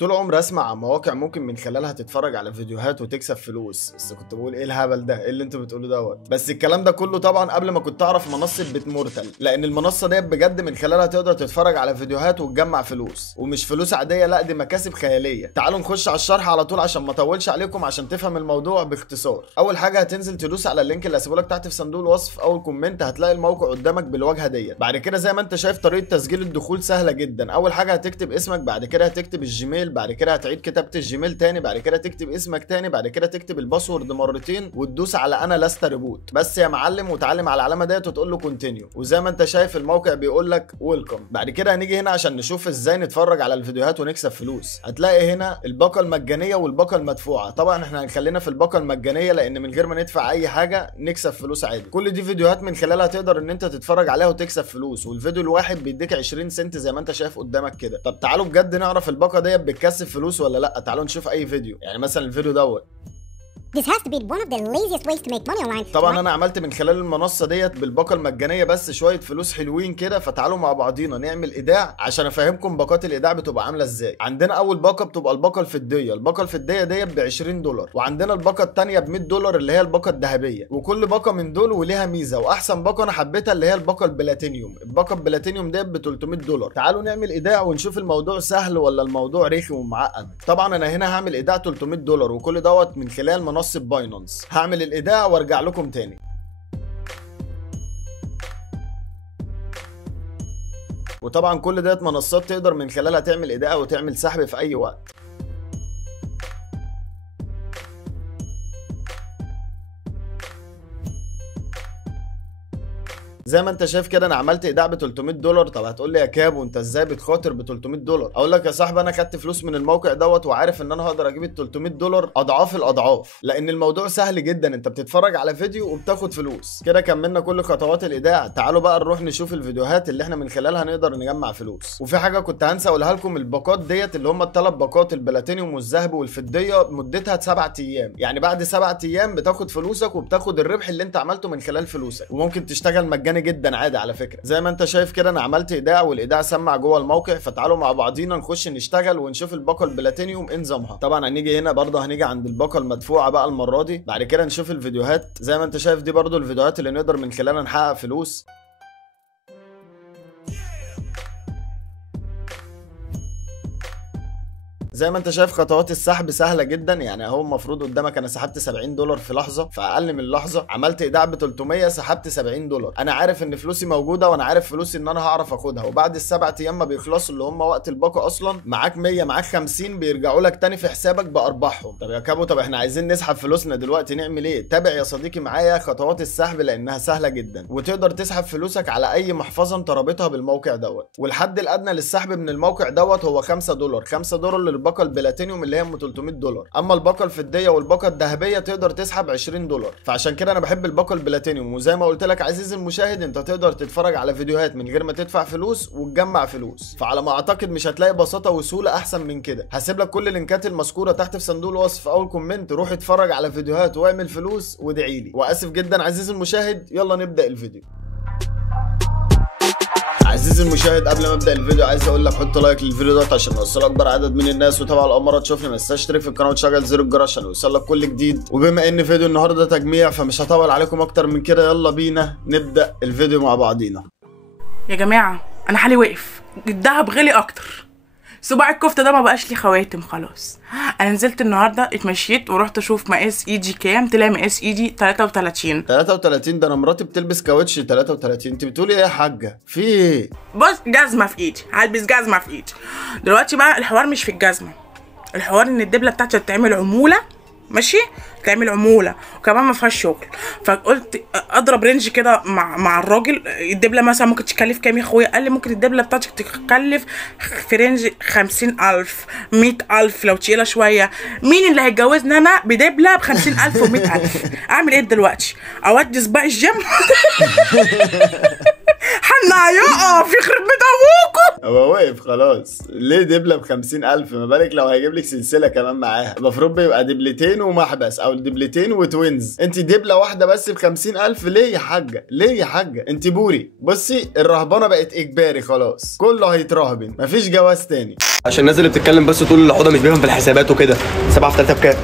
طول عمري اسمع عن مواقع ممكن من خلالها تتفرج على فيديوهات وتكسب فلوس، بس كنت بقول ايه الهبل ده، ايه اللي انتوا بتقولوا دوت. بس الكلام ده كله طبعا قبل ما كنت اعرف منصه بيتمورتال، لان المنصه ديت بجد من خلالها تقدر تتفرج على فيديوهات وتجمع فلوس، ومش فلوس عاديه، لا دي مكاسب خياليه. تعالوا نخش على الشرح على طول عشان ما اطولش عليكم، عشان تفهم الموضوع باختصار. اول حاجه هتنزل تدوس على اللينك اللي هسيبه لك تحت في صندوق الوصف، اول كومنت هتلاقي الموقع قدامك بالواجهه ديت. بعد كده زي ما انت شايف طريقه تسجيل الدخول سهله جدا. اول حاجه هتكتب اسمك، بعد كده هتكتب الجيميل، بعد كده هتعيد كتابه الجيميل تاني، بعد كده تكتب اسمك تاني، بعد كده تكتب الباسورد مرتين وتدوس على انا لست ريبوت بس يا معلم، وتعلم على العلامه ديت وتقول له كونتينيو. وزي ما انت شايف الموقع بيقول لك ويلكم. بعد كده هنيجي هنا عشان نشوف ازاي نتفرج على الفيديوهات ونكسب فلوس. هتلاقي هنا الباقه المجانيه والباقه المدفوعه. طبعا احنا هنخلينا في الباقه المجانيه لان من غير ما ندفع اي حاجه نكسب فلوس عادي. كل دي فيديوهات من خلالها تقدر ان انت تتفرج عليها وتكسب فلوس، والفيديو الواحد بيديك 20 سنت زي ما انت شايف قدامك كده. طب تعالوا بجد نعرف الباقه ديت بتكسب فلوس ولا لا. تعالوا نشوف اي فيديو، يعني مثلا الفيديو دوت. This has to be one of the laziest ways to make money online. طبعا انا عملت من خلال المنصه ديت بالباقه المجانيه بس شويه فلوس حلوين كده، فتعالوا مع بعضينا نعمل ايداع عشان افهمكم باقات الايداع بتبقى عامله ازاي. عندنا اول باقه بتبقى الباقه الفضيه. الباقه الفضيه ديت ب $20، وعندنا الباقه الثانيه ب $100 اللي هي الباقه الذهبيه. وكل باقه من دول وليها ميزه، واحسن باقه انا حبيتها اللي هي الباقه البلاتينيوم. الباقه البلاتينيوم ديت ب $300. تعالوا نعمل ايداع ونشوف الموضوع سهل ولا الموضوع رخم ومعقد. طبعا انا هنا هعمل ايداع $300 وكل دوت من خلال منصه باينانس. هعمل الايداع وارجع لكم تاني. وطبعا كل ديت منصات تقدر من خلالها تعمل ايداع وتعمل سحب في اي وقت. زي ما انت شايف كده انا عملت ايداع ب $300. طب هتقول لي يا كاب وانت ازاي بتخاطر ب $300؟ اقول لك يا صاحبي انا خدت فلوس من الموقع دوت وعارف ان انا هقدر اجيب ال $300 اضعاف الاضعاف، لان الموضوع سهل جدا. انت بتتفرج على فيديو وبتاخد فلوس. كده كملنا كل خطوات الايداع. تعالوا بقى نروح نشوف الفيديوهات اللي احنا من خلالها نقدر نجمع فلوس. وفي حاجه كنت هنسى اقولها لكم، الباقات ديت اللي هم الثلاث باقات البلاتينيوم والذهب والفضيه مدتها 7 ايام، يعني بعد 7 ايام بتاخد فلوسك وبتاخد الربح اللي انت عملته من خلال فلوسك، وممكن تشتغل مجاني جدا عادي على فكره. زي ما انت شايف كده انا عملت ايداع والايداع سمع جوه الموقع. فتعالوا مع بعضينا نخش نشتغل ونشوف الباقه البلاتينيوم ايه نظامها. طبعا هنيجي هنا برضه هنيجي عند الباقه المدفوعه بقى المره دي. بعد كده نشوف الفيديوهات. زي ما انت شايف دي برضه الفيديوهات اللي نقدر من خلالها نحقق فلوس. زي ما انت شايف خطوات السحب سهله جدا، يعني اهو المفروض قدامك انا سحبت $70 في لحظه، في اقل من لحظه عملت ايداع ب 300 سحبت $70. انا عارف ان فلوسي موجوده وانا عارف فلوسي ان انا هعرف اخدها، وبعد السبع ايام ما بيخلصوا اللي هم وقت الباقه اصلا معاك 100 معاك 50 بيرجعوا لك تاني في حسابك بارباحهم. طب يا كابو طب احنا عايزين نسحب فلوسنا دلوقتي نعمل ايه؟ تابع يا صديقي معايا خطوات السحب لانها سهله جدا، وتقدر تسحب فلوسك على اي محفظه انت رابطها بالموقع دوت. والحد الادنى للسحب من الموقع دوت هو $5. $5 للباقه البلاتينيوم اللي هي ام $300. اما الباقه الفضيه والباقه الذهبيه تقدر تسحب $20. فعشان كده انا بحب الباقه البلاتينيوم. وزي ما قلت لك عزيزي المشاهد انت تقدر تتفرج على فيديوهات من غير ما تدفع فلوس وتجمع فلوس، فعلى ما اعتقد مش هتلاقي بساطه وسهوله احسن من كده. هسيب لك كل اللينكات المذكوره تحت في صندوق الوصف في اول كومنت، روح اتفرج على فيديوهات واعمل فلوس وادعي لي. واسف جدا عزيزي المشاهد، يلا نبدا الفيديو. عزيزي المشاهد قبل ما ابدا الفيديو عايز اقول لك حط لايك للفيديو ده عشان نوصل اكبر عدد من الناس، وطبعا اول مره تشوفني ما تنساش تشترك في القناه وتشغل زر الجرس عشان يوصلك كل جديد. وبما ان فيديو النهارده تجميع فمش هطول عليكم اكتر من كده، يلا بينا نبدا الفيديو مع بعضينا. يا جماعه انا حالي وقف، الدهب غلي اكتر، صباع الكفته ده ما بقاش لي خواتم خلاص. انا نزلت النهارده اتمشيت ورحت اشوف مقاس ايدي كام، طلع مقاس ايدي 33. 33 ده انا مراتي بتلبس كاوتش 33. انت بتقولي ايه يا حاجه؟ في ايه؟ بص جزمه في ايدي، هلبس جزمه في ايدي دلوقتي. بقى الحوار مش في الجزمه، الحوار ان الدبله بتاعتي تتعمل عموله، ماشي، تعمل عموله وكمان ما فيهاش شغل. فقلت اضرب رينج كده مع الراجل، الدبله مثلا ممكن تكلف كام يا اخويا؟ قال لي ممكن الدبله بتاعتك تكلف في رينج 50,000 100,000 لو تقيله شويه. مين اللي هيتجوزني انا بدبله ب 50,000 و 100,000؟ اعمل ايه دلوقتي؟ اودي سباق الجيم؟ حنا يقف يخرب بيت ابوكم. هو واقف خلاص. ليه دبله ب 50,000؟ ما بالك لو هيجيب لك سلسله كمان معاها. المفروض بيبقى دبلتين ومحبس او دبلتين وتوينز. انت دبله واحده بس ب 50,000 ليه يا حاجه؟ ليه يا حاجه؟ انت بوري. بصي الرهبنه بقت اجباري خلاص، كله هيترهبن، مفيش جواز تاني. عشان الناس اللي بتتكلم بس تقول العقده مش بيفهم في الحسابات وكده. 7 في 3 بكام؟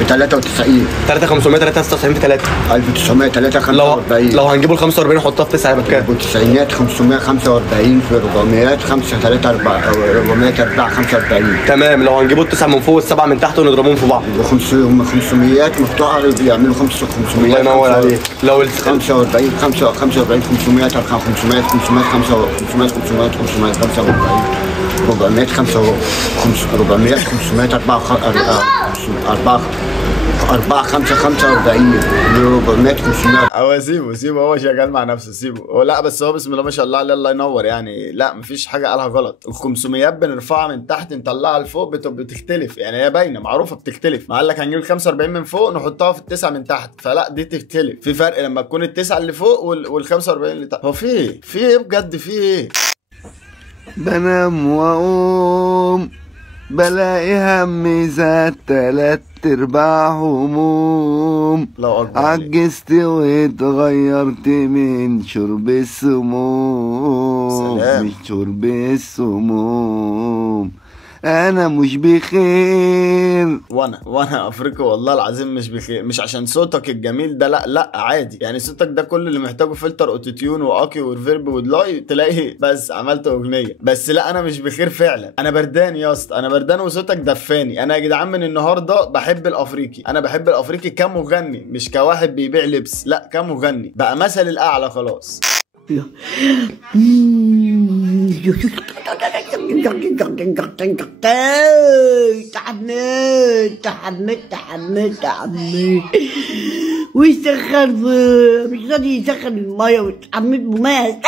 ب 93. 3 500 93 في 3 1945. لو هنجيبه ال 45 نحطها في 9 يبقى بكام؟ ب 900 545 في 400 5 3 4 404 45. تمام. لو هنجيبه التسعه من فوق والسبعه من تحت ونضربهم في بعض. ب 500 مفتوحه بيعملوا 500. الله ينور عليك. لو 45 500 500 500 500 500 545 400 500 500 4 5 45 400 500. هو سيبه هو شغال مع نفسه، سيبه هو. لا بس هو بسم الله ما شاء الله عليه، الله ينور يعني. لا مفيش حاجه قالها غلط. ال 500 بنرفعها من تحت نطلعها لفوق بتختلف يعني، هي باينه معروفه بتختلف. ما قال لك هنجيب ال 45 من فوق نحطها في التسعه من تحت، فلا دي تختلف. في فرق لما تكون التسعه اللي فوق وال 45 اللي تحت. هو في ايه بجد؟ في ايه؟ بنام واقوم بلاقي همي زاد 3/4 هموم. الله اكبر. عجزت واتغيرت من شرب السموم. سلام. مش شرب السموم. انا مش بخير. وانا افريقيا والله العظيم مش بخير. مش عشان صوتك الجميل ده، لا عادي يعني. صوتك ده كل اللي محتاجه فلتر اوتوتيون واكي وريفيرب ودلاي تلاقي بس عملت اغنيه. بس لا انا مش بخير فعلا. انا بردان يا اسطى، انا بردان وصوتك دفاني. انا يا جدعان من النهارده بحب الافريقي. انا بحب الافريقي كمغني مش كواحد بيبيع لبس، لا كمغني بقى مثل الاعلى خلاص. تحملت ويسخن مش راضي يسخن الميه وتحملت بميه.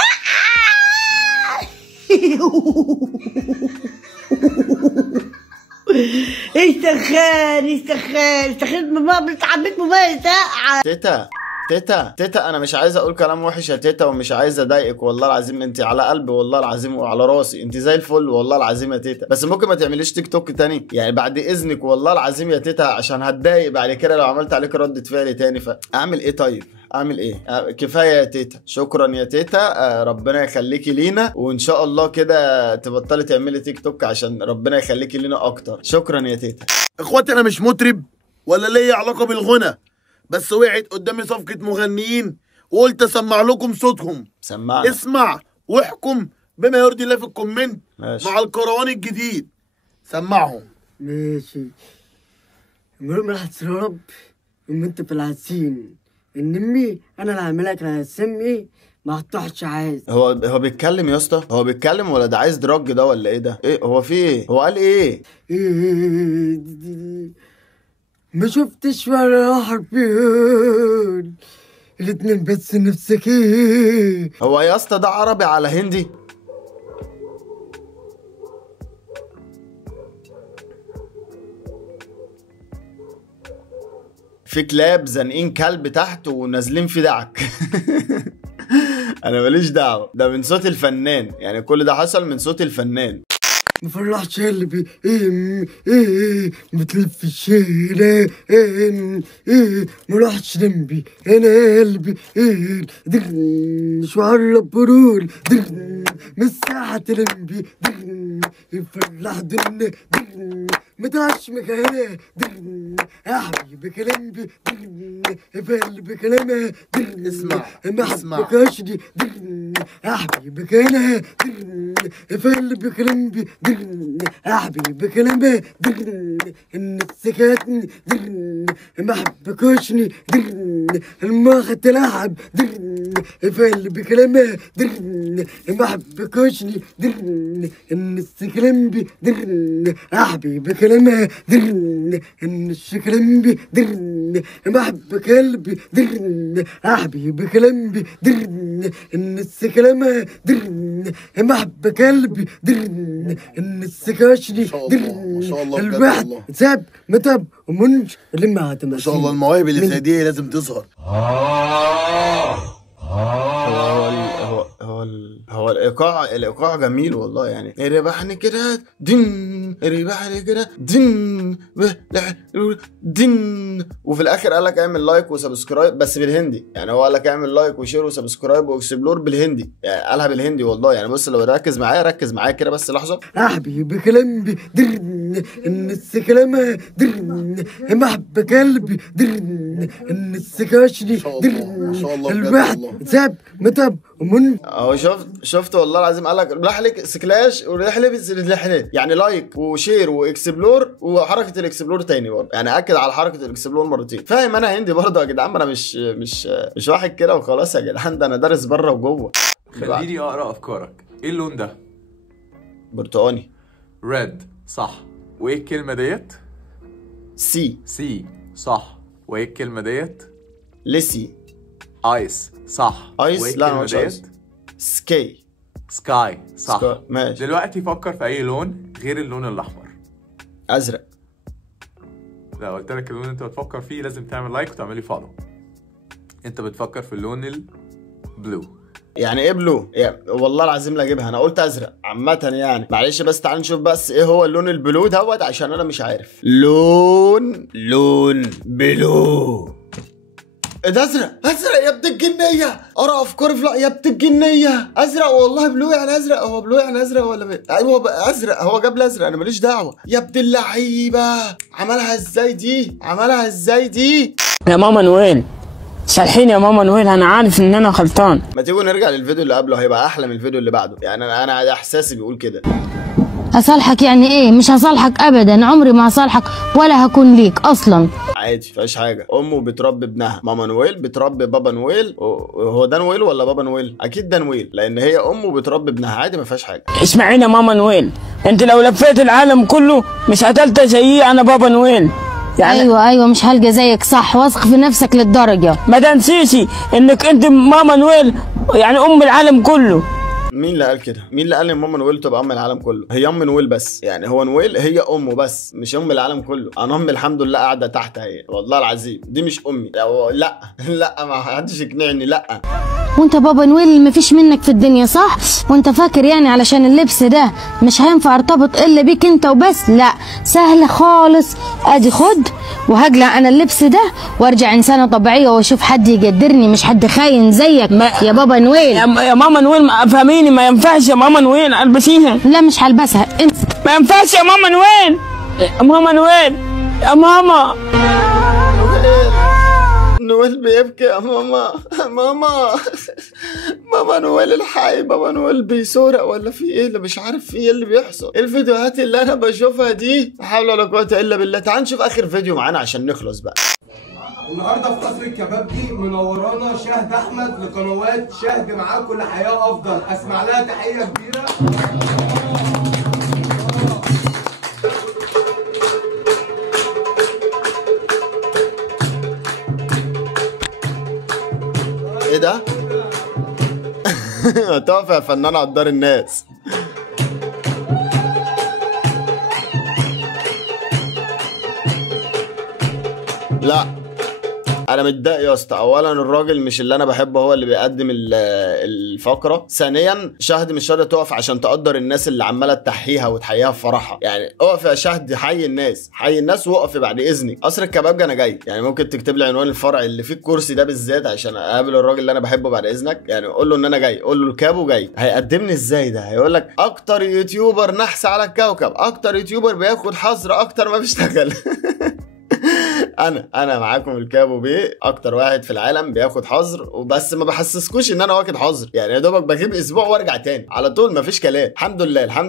استخان ماما اتعملت بميه ساقعه. تيتا انا مش عايز اقول كلام وحش يا تيتا، ومش عايز اضايقك والله العظيم. انت على قلبي والله العظيم وعلى راسي، انت زي الفل والله العظيم يا تيتا. بس ممكن ما تعمليش تيك توك تاني يعني بعد اذنك والله العظيم يا تيتا، عشان هتضايق بعد كده لو عملت عليك ردة فعل تاني. فاعمل ايه طيب؟ اعمل ايه؟ كفايه يا تيتا. شكرا يا تيتا. ربنا يخليكي لينا، وان شاء الله كده تبطلي تعملي تيك توك عشان ربنا يخليكي لينا اكتر. شكرا يا تيتا. اخواتي انا مش مطرب ولا ليا علاقه بالغنى، بس وقعت قدامي صفقة مغنيين وقلت اسمع لكم صوتهم. سمعنا. اسمع واحكم بما يرضي الله في الكومنت. ماشي. مع الكروان الجديد سمعهم. ماشي. المهم راح تشرب وانت في العسين النمي انا اللي هعملك هسمي ما هتطحش عايز. هو بيتكلم يا اسطى؟ هو بيتكلم ولا ده عايز دراج ده ولا ايه ده؟ ايه هو في ايه؟ هو قال ايه؟ ما شفتش ولا حرفين الاتنين بس نفسك ايه. هو يا اسطى ده عربي على هندي؟ في كلاب زانقين كلب تحت ونازلين في دعك. انا ماليش دعوه، ده من صوت الفنان يعني. كل ده حصل من صوت الفنان. مفرحش قلبي بتلف الشارع مروحش جنبي انا قلبي شعر برول من الساعة تلمبي يفرح دنيا متعش مكانه يا حبيبي كلامي بقلبي كلامه. اسمع محبكاشني يا حبيبي كلامه بقلبي كلامي يا حبيبي كلامه ان سكتني ما حبكاشني الماخ تلعب بقلبي كلامه ما حبكاشني ان السكلمبي يا حبيبي كلامه ان الشكلمبي ما حب قلبي يا حبيبي كلامي ان السكلمه ما حب قلبي ان السكاشني الواحد ساب متب ومنش لما هتمشي. ما شاء الله المواهب اللي زي دي لازم تظهر. هو هو الايقاع جميل والله، يعني ربحني كده دن، ربحني كده دن دن، وفي الاخر قال لك اعمل لايك وسبسكرايب بس بالهندي. يعني هو قال لك اعمل لايك وشير وسبسكرايب واكسبلور بالهندي، يعني قالها بالهندي والله. يعني بص لو ركز معايا كده بس لحظه. حبيبي كلام درن النس كلامها درن محب قلبي درن النس كاشني درن الواحد ساب متب ومن اهو شفت والله العظيم. قال لك رحلك سكلاش ورحلة يعني لايك وشير واكسبلور وحركه الاكسبلور تاني برضه، يعني اكد على حركه الاكسبلور مرتين. فاهم انا هندي برضه يا جدعان، انا مش واحد كده وخلاص يا جدعان، ده انا دارس بره وجوه. خليني اقرا افكارك. ايه اللون ده؟ برتقاني. ريد صح. وايه الكلمه ديت؟ سي صح. وايه الكلمه ديت؟ ليسي. ايس صح. ايس لا مش ايس. سكاي صح. ماشي. دلوقتي فكر في اي لون غير اللون الاحمر. ازرق. لا قلت لك اللون اللي انت بتفكر فيه لازم تعمل لايك وتعملي فولو. انت بتفكر في اللون البلو. يعني ايه بلو؟ يعني والله العظيم لا اجيبها، انا قلت ازرق عامة يعني. معلش بس تعال نشوف بس ايه هو اللون البلو دوت عشان انا مش عارف. لون بلو. ده ازرق يا ابن الجنيه. ارى افكاري لا يا ابن الجنيه. ازرق والله بلو يعني ازرق. هو بلو يعني ازرق ولا ايوه بقى ازرق. هو جاب لي ازرق انا ماليش دعوه يا ابن اللعيبه. عملها ازاي دي يا ماما نويل؟ صالحين يا ماما نويل، انا عارف ان انا غلطان. ما تيجوا نرجع للفيديو اللي قبله، هيبقى احلى من الفيديو اللي بعده. يعني انا احساسي بيقول كده. هصالحك يعني ايه؟ مش هصالحك ابدا، عمري ما هصالحك ولا هكون ليك اصلا. عادي مفيهاش حاجه. امه بتربي ابنها، ماما نويل بتربي بابا نويل. هو ده نويل ولا بابا نويل؟ اكيد ده نويل، لان هي امه بتربي ابنها. عادي مفيهاش حاجه. اسمعيني يا ماما نويل، انت لو لفيت العالم كله مش هتلقى زيي انا بابا نويل. يعني ايوه مش هلقى زيك صح. واثق في نفسك للدرجه. ما تنسيش انك انت ماما نويل يعني ام العالم كله. مين اللي قال كده؟ مين اللي قال ان ماما نويل تبقى ام العالم كله؟ هي ام نويل بس، يعني هو نويل هي امه بس مش ام العالم كله. انا امي الحمد لله قاعده تحت اهي والله العظيم. دي مش امي. لا ما حدش يقنعني. لا وانت بابا نويل مفيش منك في الدنيا صح؟ وانت فاكر يعني علشان اللبس ده مش هينفع ارتبط الا بيك انت وبس؟ لا سهله خالص. ادي خد وهقلع انا اللبس ده وارجع انسانه طبيعيه واشوف حد يقدرني مش حد خاين زيك يا بابا نويل. يا ماما نويل فهميني، ما ينفعش يا ماما نويل البسيها. لا مش هلبسها انت. ما ينفعش يا ماما نويل. ماما نويل يا ماما. نويل بيبكي يا ماما. ماما نويل الحقي. بابا نويل بيسرق ولا في ايه اللي مش عارف في ايه اللي بيحصل. الفيديوهات اللي انا بشوفها دي لا حول ولا قوه الا بالله. تعال نشوف اخر فيديو معانا عشان نخلص بقى. النهارده في قصر الكبابجي منورانا شهد احمد لقنوات شهد معاكم لحياه افضل. اسمع لها تحيه كبيره. ايه ده؟ هتقف يا فنان على دار الناس. لا انا متضايق يا اسطى. اولا الراجل مش اللي انا بحبه هو اللي بيقدم الفقره. ثانيا شهد مش راضيه تقف عشان تقدر الناس اللي عماله تحييها وتحييها في فرحها. يعني اقف يا شهد، حي الناس وقف بعد اذنك. قصر الكبابجي انا جاي. يعني ممكن تكتب لي عنوان الفرع اللي فيه الكرسي ده بالذات عشان اقابل الراجل اللي انا بحبه بعد اذنك. يعني قول له ان انا جاي، قول له الكابو جاي. هيقدمني ازاي ده؟ هيقول لك اكتر يوتيوبر نحس على الكوكب، اكتر يوتيوبر بياخد حظر اكتر ما بيشتغل. انا معاكم الكابو بيه، اكتر واحد في العالم بياخد حظر وبس. ما بحسسكوش ان انا واخد حظر، يعني يا دوبك بجيب اسبوع وارجع تاني على طول. مفيش كلام. الحمد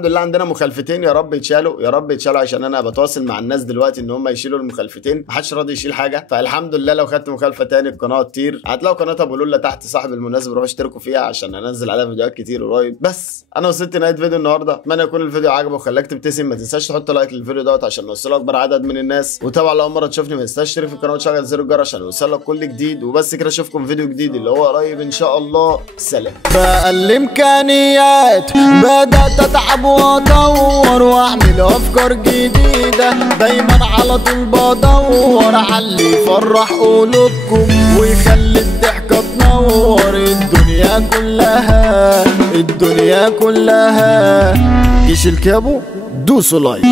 لله عندنا مخالفتين. يا رب يتشالوا عشان انا بتواصل مع الناس دلوقتي ان هم يشيلوا المخالفتين. محدش راضي يشيل حاجه. فالحمد لله لو خدت مخالفه تاني القناه تطير. هتلاقوا قناه ابو لولا تحت صاحب المناسبه، روحوا اشتركوا فيها عشان انزل عليها فيديوهات كتير قريب. بس انا وصلت نهايه فيديو النهارده. اتمنى يكون الفيديو عجبك وخلاك تبتسم. ما تنساش تحط لايك للفيديو دوت عشان نوصل اكبر عدد من الناس. وطبعا لو اول مره تشوفني ما تنساش تشترك في القناه وتشغل زر الجرس عشان يوصلك كل جديد. وبس كده اشوفكم فيديو جديد اللي هو قريب ان شاء الله. سلام. بقى الامكانيات بدات اتعب وادور واعمل افكار جديده. دايما على طول بدور على اللي يفرح قلوبكم ويخلي الضحكه تنور الدنيا. كلها الدنيا كلها. جيش الكابو دوسوا لايك.